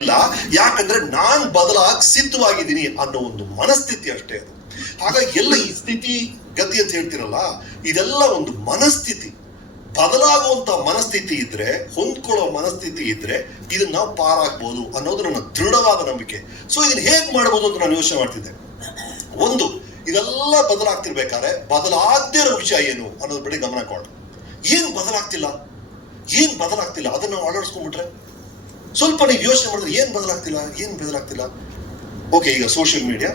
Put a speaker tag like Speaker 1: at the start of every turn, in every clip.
Speaker 1: ಇಲ್ಲ ಯಾಕಂದ್ರೆ ನಾನ್ ಬದಲಾಗಿ ಸಿದ್ಧವಾಗಿದ್ದೀನಿ ಅನ್ನೋ ಒಂದು ಮನಸ್ಥಿತಿ ಅಷ್ಟೇ ಅದು. ಹಾಗಾಗಿ ಎಲ್ಲ ಈ ಸ್ಥಿತಿ, ಗತಿ ಅಂತ ಹೇಳ್ತಿರಲ್ಲ, ಇದೆಲ್ಲ ಒಂದು ಮನಸ್ಥಿತಿ. ಬದಲಾಗುವಂತ ಮನಸ್ಥಿತಿ ಇದ್ರೆ, ಹೊಂದ್ಕೊಳ್ಳೋ ಮನಸ್ಥಿತಿ ಇದ್ರೆ ಇದನ್ನ ನಾವು ಪಾರಾಗ್ಬೋದು ಅನ್ನೋದು ನನ್ನ ದೃಢವಾದ ನಂಬಿಕೆ. ಸೊ ಇದನ್ನ ಹೇಗ್ ಮಾಡ್ಬೋದು ಅಂತ ನಾನು ಯೋಚನೆ ಮಾಡ್ತಿದ್ದೆ. ಒಂದು, ಇದೆಲ್ಲ ಬದಲಾಗ್ತಿರ್ಬೇಕಾದ್ರೆ ಬದಲಾಗದೇ ಇರೋ ವಿಷಯ ಏನು ಅನ್ನೋದ್ರ ಬಗ್ಗೆ ಗಮನ ಕೊಡ. ಏನ್ ಬದಲಾಗ್ತಿಲ್ಲ? ಏನ್ ಬದಲಾಗ್ತಿಲ್ಲ? ಅದನ್ನ ನಾವು ಅಳವಡಿಸ್ಕೊಂಡ್ಬಿಟ್ರೆ? ಸ್ವಲ್ಪ ನೀವು ಯೋಚನೆ ಮಾಡಿದ್ರೆ ಏನ್ ಬದಲಾಗ್ತಿಲ್ಲ? ಏನ್ ಬದಲಾಗ್ತಿಲ್ಲ? ಓಕೆ ಈಗ ಸೋಷಿಯಲ್ ಮೀಡಿಯಾ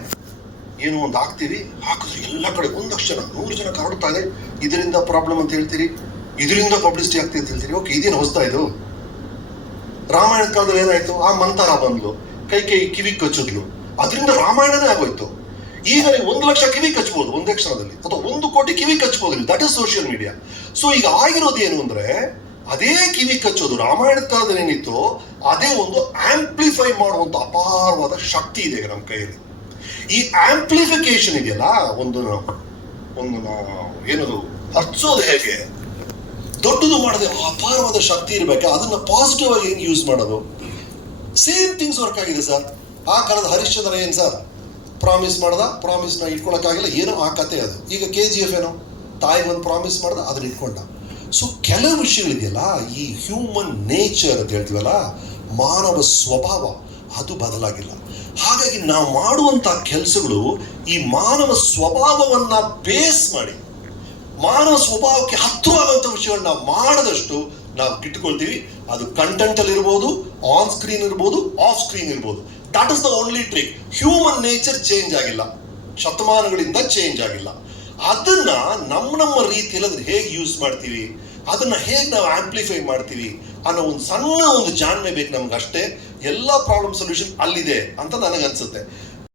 Speaker 1: ಏನೋ ಒಂದು ಹಾಕ್ತೀವಿ, ಹಾಕಿದ್ರೆ ಎಲ್ಲ ಕಡೆ ಒಂದಷ್ಟು ಜನ ನೂರು ಜನ ಹರಡ್ತಾ ಇದೆ. ಇದರಿಂದ ಪ್ರಾಬ್ಲಮ್ ಅಂತ ಹೇಳ್ತೀರಿ? ಇದರಿಂದ ಪಬ್ಲಿಸಿಟಿ ಆಗ್ತಿದೆ ಅಂತ ಹೇಳ್ತೀರಿ? ಓಕೆ ಇದೇನು ಹೊಸ್ತಾ ಇದು? ರಾಮಾಯಣದ ಕಾಲದಲ್ಲಿ ಏನಾಯ್ತು? ಆ ಮಂತರ ಬಂದ್ಲು. ಕೈ ಕೈ ಕಿವಿ ಕಚ್ಚಿದ್ಲು. ಅದರಿಂದ ರಾಮಾಯಣನೇ ಆಗೋಯ್ತು. ಈಗ ನೀವು ಒಂದು ಲಕ್ಷ ಕಿವಿ ಕಚ್ಬೋದು ಒಂದೇ ಕ್ಷಣದಲ್ಲಿ. ಅಥವಾ ಒಂದು ಕೋಟಿ ಕಿವಿ ಕಚ್ಬೋದು that is social media so ಈಗ ಆಗಿರೋದು ಏನು ಅಂದ್ರೆ ಅದೇ ಕಿವಿ ಕಚ್ಚೋದು ರಾಮಾಯಣ ಕಾಲದಲ್ಲಿ ಏನಿತ್ತು, ಅದೇ ಒಂದು ಆಂಪ್ಲಿಫೈ ಮಾಡುವಂತ ಅಪಾರವಾದ ಶಕ್ತಿ ಇದೆ ನಮ್ಮ ಕೈಯಲ್ಲಿ. ಈ ಆಂಪ್ಲಿಫಿಕೇಶನ್ ಇದೆಯಲ್ಲ, ಒಂದು ಒಂದು ಏನದು ಹಚ್ಚೋದು ಹೇಗೆ? ದೊಡ್ಡದು ಮಾಡದೆ ಅಪಾರವಾದ ಶಕ್ತಿ ಇರಬೇಕು ಅದನ್ನ ಪಾಸಿಟಿವ್ ಆಗಿ ಹೆಂಗೆ ಯೂಸ್ ಮಾಡೋದು? ಸೇಮ್ ಥಿಂಗ್ಸ್ ವರ್ಕ್ ಆಗಿದೆ ಸರ್ ಆ ಕಾಲದ ಹರಿಶ್ಚಂದ್ರ ಏನು ಸರ್ ಪ್ರಾಮಿಸ್ ಮಾಡ್ದ ಪ್ರಾಮಿಸ್ನ ಇಟ್ಕೊಳಕ್ಕಾಗಿಲ್ಲ, ಏನೋ ಆ ಕತೆ ಅದು. ಈಗ ಕೆ ಜಿ ಎಫ್ ಏನೋ ಒಂದು ಪ್ರಾಮಿಸ್ ಮಾಡ್ದ ಅದನ್ನ ಇಟ್ಕೊಂಡ. ಸೊ ಕೆಲವು ವಿಷಯಗಳಿದೆಯಲ್ಲ, ಈ ಹ್ಯೂಮನ್ ನೇಚರ್ ಅಂತ ಹೇಳ್ತೀವಲ್ಲ, ಮಾನವ ಸ್ವಭಾವ ಅದು ಬದಲಾಗಿಲ್ಲ. ಹಾಗಾಗಿ ನಾವು ಮಾಡುವಂತ ಕೆಲಸಗಳು ಈ ಮಾನವ ಸ್ವಭಾವವನ್ನ ಬೇಸ್ ಮಾಡಿ, ಮಾನವ ಸ್ವಭಾವಕ್ಕೆ ಹತ್ತಿರವಾದಂಥ ವಿಷಯಗಳನ್ನ ನಾವು ಮಾಡದಷ್ಟು ನಾವು ಇಟ್ಕೊಳ್ತೀವಿ ಅದು ಕಂಟೆಂಟ್ ಅಲ್ಲಿ ಇರ್ಬೋದು ಆನ್ ಸ್ಕ್ರೀನ್ ಇರ್ಬೋದು ಆಫ್ ಸ್ಕ್ರೀನ್ ಇರ್ಬೋದು. That is the only trick human nature change ಆಗಿಲ್ಲ. ಶತಮಾನಗಳಿಂದ ಚೇಂಜ್ ಆಗಿಲ್ಲ. ಅದನ್ನ ನಮ್ಮ ನಮ್ಮ ರೀತಿಯಲ್ಲಿ ಅದನ್ನ ಹೇಗೆ ಯೂಸ್ ಮಾಡ್ತೀವಿ? ಅದನ್ನ ಹೇಗೆ ನಾವು ಆಂಪ್ಲಿಫೈ ಮಾಡ್ತೀವಿ? ಅನ್ನೋ ಒಂದು ಸಣ್ಣ ಒಂದು ಜಾಣ್ಮೆ ಬೇಕು ನಮ್ಗೆ ಅಷ್ಟೇ ಎಲ್ಲ ಪ್ರಾಬ್ಲಮ್ ಸೊಲ್ಯೂಷನ್ ಅಲ್ಲಿದೆ ಅಂತ ನನಗನ್ಸುತ್ತೆ.